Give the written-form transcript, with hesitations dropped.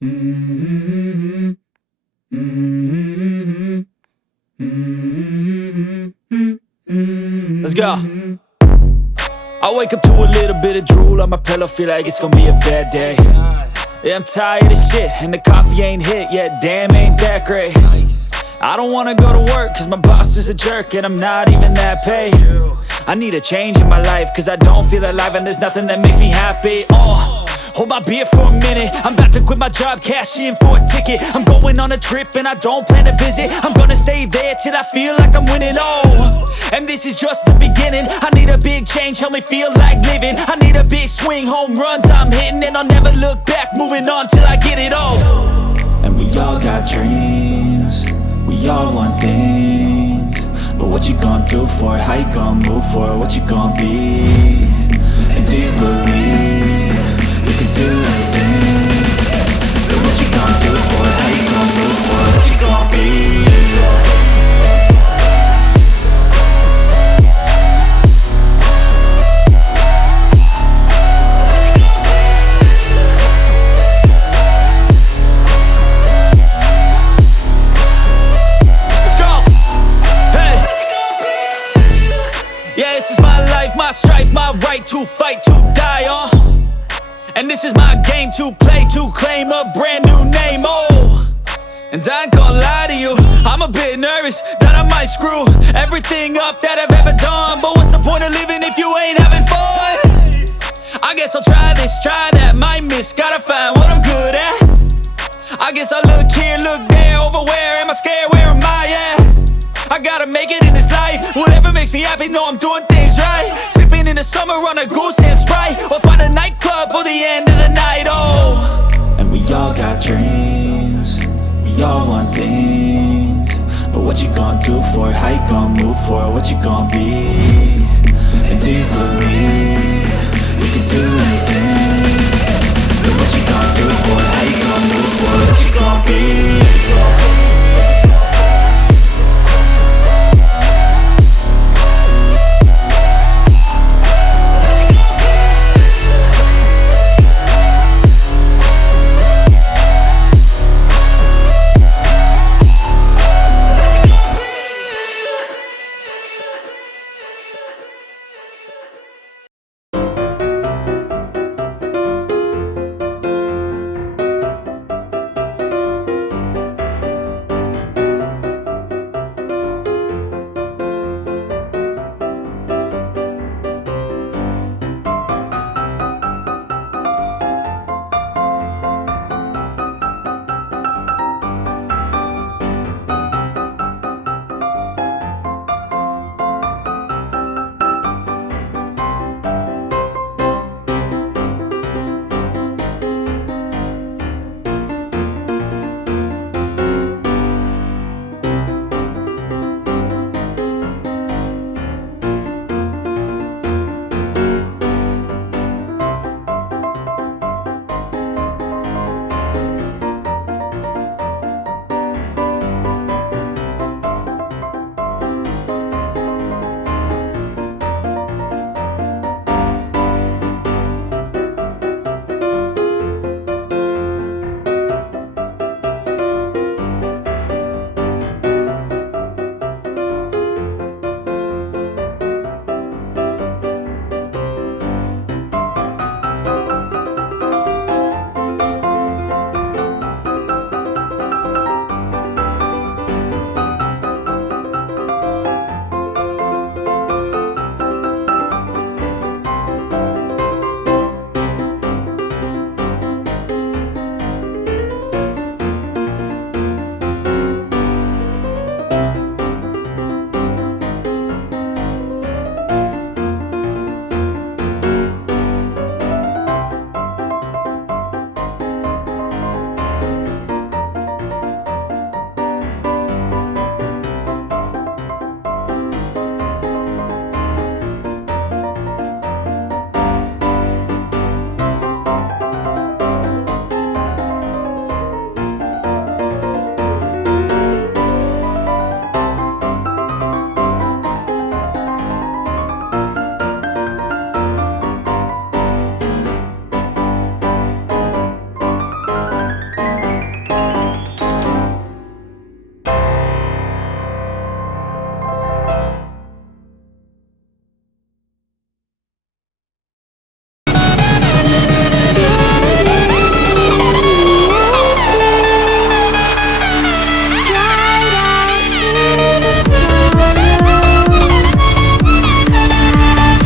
Mm-hmm. Mm-hmm. Mm-hmm. Let's go. I wake up to a little bit of drool on my pillow, feel like it's gonna be a bad day. Yeah, I'm tired of shit, and the coffee ain't hit yet, damn, ain't that great. I don't wanna go to work, cause my boss is a jerk, and I'm not even that paid. I need a change in my life, cause I don't feel alive, and there's nothing that makes me happy. Hold my beer for a minute, I'm about to quit my job, cash in for a ticket. I'm going on a trip and I don't plan to visit. I'm gonna stay there till I feel like I'm winning, and this is just the beginning. I need a big change, help me feel like living. I need a big swing, home runs I'm hitting, and I'll never look back, moving on till I get it all. And we all got dreams, we all want things, but what you gonna do for it? How you gonna move for it? What you gonna be? And do you believe you can do anything? But what you gonna do for it? How you gonna move for it? What you gonna be? Yeah, this is my life, my strife, my right to fight, to die on. And this is my game to play, to claim a brand new name, And I ain't gonna lie to you, I'm a bit nervous that I might screw everything up that I've ever done. But what's the point of living if you ain't having fun? I guess I'll try this, try that, might miss, gotta find what I'm good at. I guess I look here, look there, over where am I scared, where am I at? I gotta make it in this life, whatever makes me happy, know I'm doing things right. Sipping in the summer on a goose and Sprite, or find a nightclub for the end of the night, And we all got dreams, we all want things, but what you gonna do for it? How you gonna move for it? What you gonna be? And do you believe you can do anything? But what you gonna do?